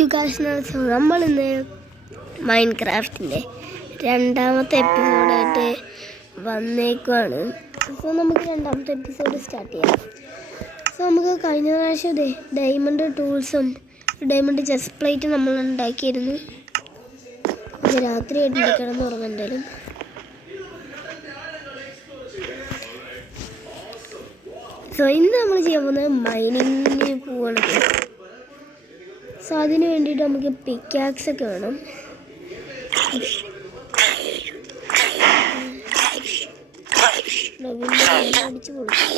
To guys. നമ്മൾ ഇന്ന് മൈൻക്രാഫ്റ്റിൻ്റെ രണ്ടാമത്തെ എപ്പിസോഡായിട്ട് വന്നേക്കുവാണ്. സോ നമുക്ക് രണ്ടാമത്തെ എപ്പിസോഡ് സ്റ്റാർട്ട് ചെയ്യാം. സോ നമുക്ക് കഴിഞ്ഞ പ്രാവശ്യം ഡയമണ്ട് ടൂൾസും ഡയമണ്ട് ചെസ്റ്റ് പ്ലേറ്റും നമ്മൾ ഉണ്ടാക്കിയിരുന്നു. ഇത് രാത്രിയായിട്ട് കിടന്ന് ഉറങ്ങുന്നുണ്ടായാലും. സോ ഇന്ന് നമ്മൾ ചെയ്യാൻ പോകുന്നത് മൈനിങ്ങിന് പോവാണ്. സോ അതിന് വേണ്ടിയിട്ട് നമുക്ക് പിക്കാക്സ് ഒക്കെ വേണം. അടിച്ചു കൊടുക്കും.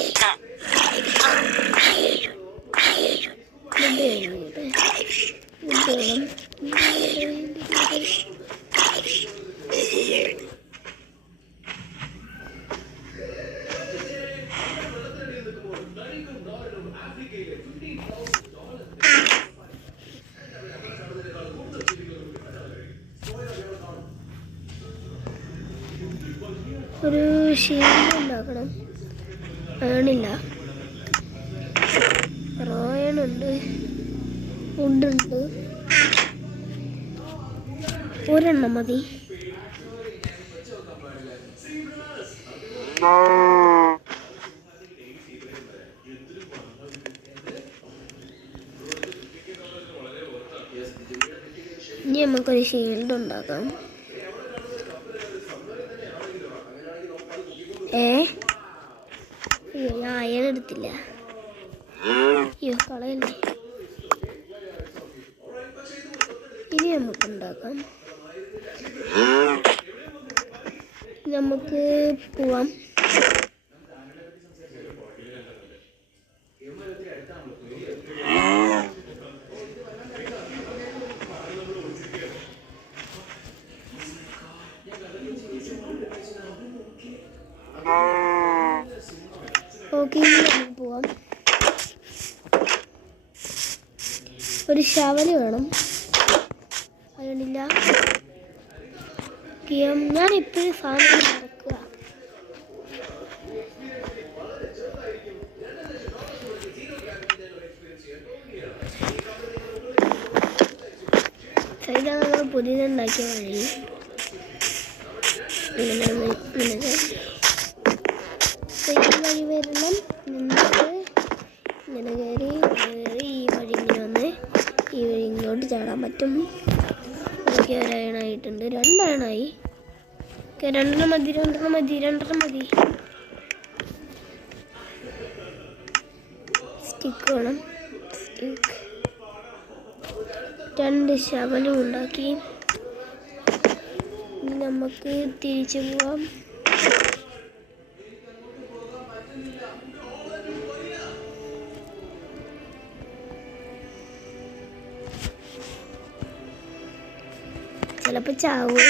ഒരു ഷീൽഡ് ഉണ്ടാക്കണം. അയണില്ല, റോയണുണ്ട്, വുഡുണ്ട്, ഒരെണ്ണം മതി. ഇനി നമുക്കൊരു ഷീൽഡ് ഉണ്ടാക്കാം. ഞാൻ അയൺ എടുത്തില്ല. അയ്യോ, കളയല്ലേ. ഇനി നമുക്ക് ഉണ്ടാക്കാം. നമുക്ക് പോവാം. ഓക്കെ, നമുക്ക് പോവാം. ഒരു ശവല് വേണം. അതിനില്ല. ഞാൻ എപ്പോഴും സാധനം മറക്കുക. ഇതാണ് നമ്മൾ പുതിയതുണ്ടാക്കിയ വഴി. വഴി വരണം. എന്നിട്ട് ഇങ്ങനെ കയറി ഈ വഴി ഇങ്ങനെ വന്ന് ഈ വഴി ഇങ്ങോട്ട് ചാടാൻ പറ്റും. എനിക്ക് ഒരയണായിട്ടുണ്ട്. രണ്ടയണായി. രണ്ടെണ്ണം മതി. സ്റ്റിക്ക് വേണം. സ്റ്റിക്ക്. 2 ശവലും ഉണ്ടാക്കി. നമുക്ക് തിരിച്ചു പോവാം. ചിലപ്പോൾ ചാവും.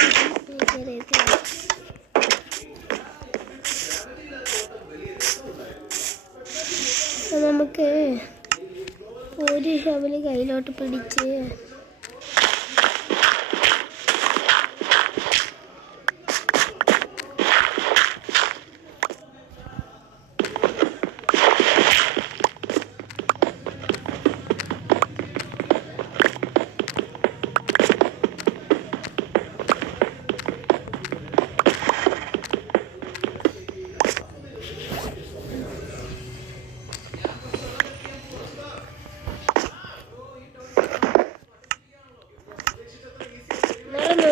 നമുക്ക് ഒരു ശവല് കയ്യിലോട്ട് പിടിച്ച്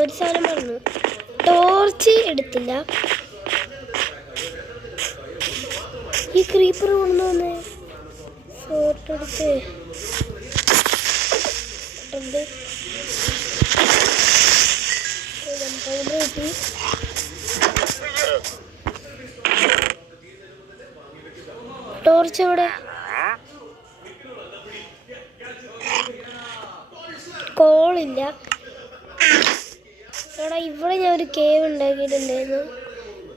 ഒരു സാധനം പറഞ്ഞു. ടോർച്ച് എടുത്തില്ല. ഈ ക്രീപ്പർ കൊണ്ടു വന്നേ. ഫോട്ടോ എടുത്ത് കിട്ടി. ടോർച്ച് എവിടെ? കോളില്ല. എടാ, ഇവിടെ ഞാൻ ഒരു കേവ് ഉണ്ടാക്കിയിട്ടുണ്ടായിരുന്നു.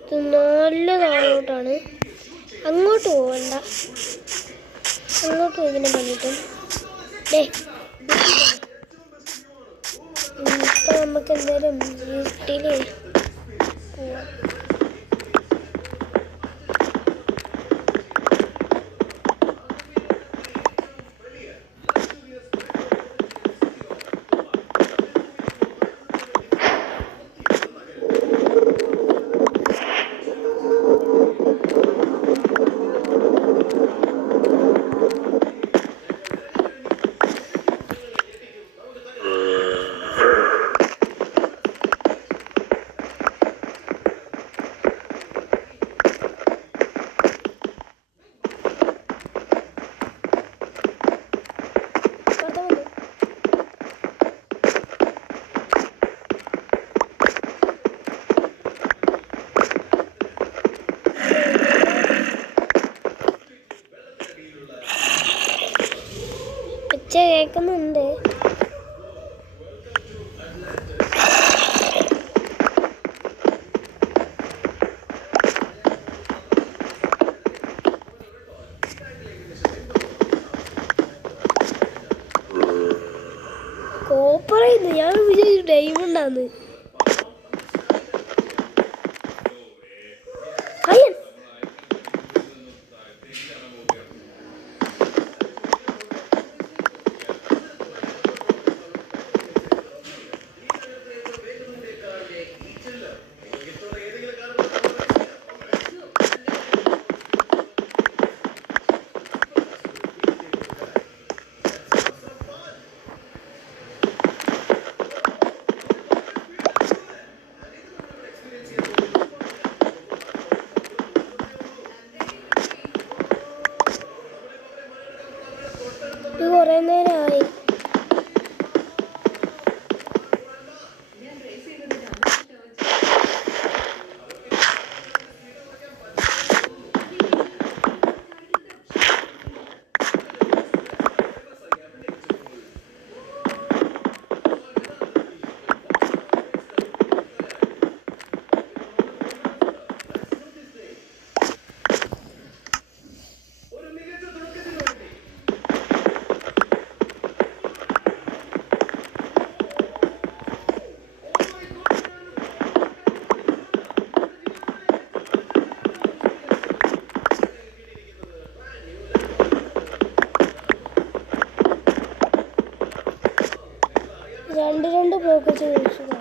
ഇത് നല്ല താഴോട്ടാണ്. അങ്ങോട്ട് പോകണ്ട. അങ്ങോട്ട് ഇതിനെ പണിയിട്ടും ഇപ്പം നമുക്ക് എന്തായാലും വീട്ടിൽ പോവാം. കേൾക്കുന്നുണ്ട്. കോപ്പറയുന്നു, ഞാൻ വിചാരിച്ചു ഡയമണ്ടാന്ന്. അയ്യൻ കുറേ നേരമായി. രണ്ട് ബ്ലോക്ക് വെച്ച് കഴിച്ചതാണ്.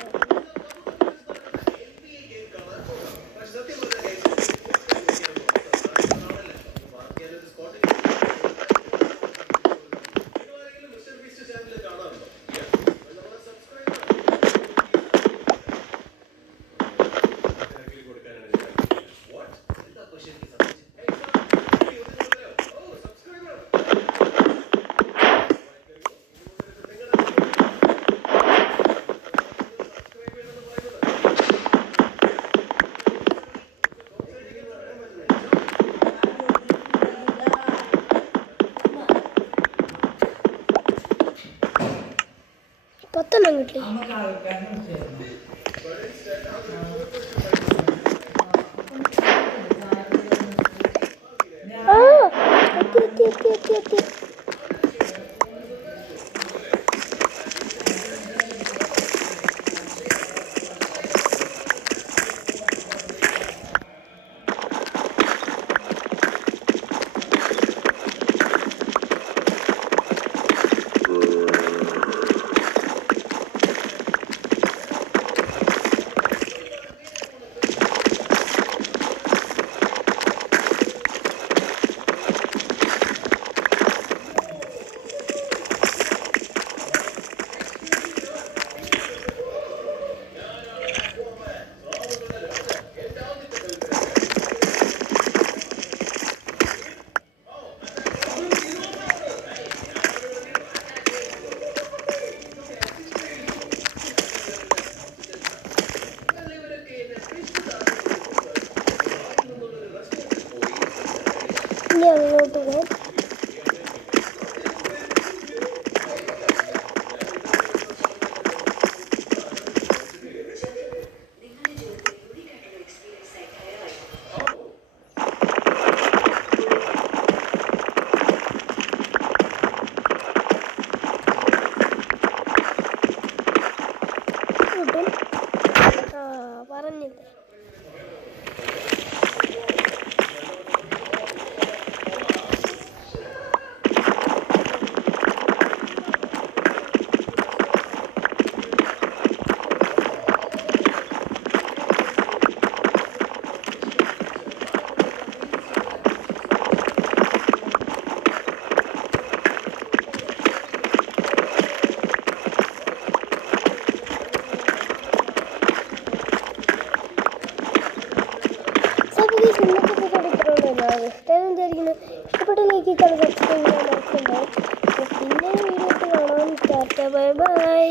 പത്തെണ്ണം കിട്ടി. എത്തി. ഇനി അങ്ങോട്ട് പോകാം. പറഞ്ഞില്ലേ ഇഷ്ടപ്പെട്ട ലൈക്ക് സബ്സ്ക്രൈബ് ചെയ്യാൻ മറക്കണ്ടായി. പിന്നെ വീഡിയോ കാണാം. Tata bye bye.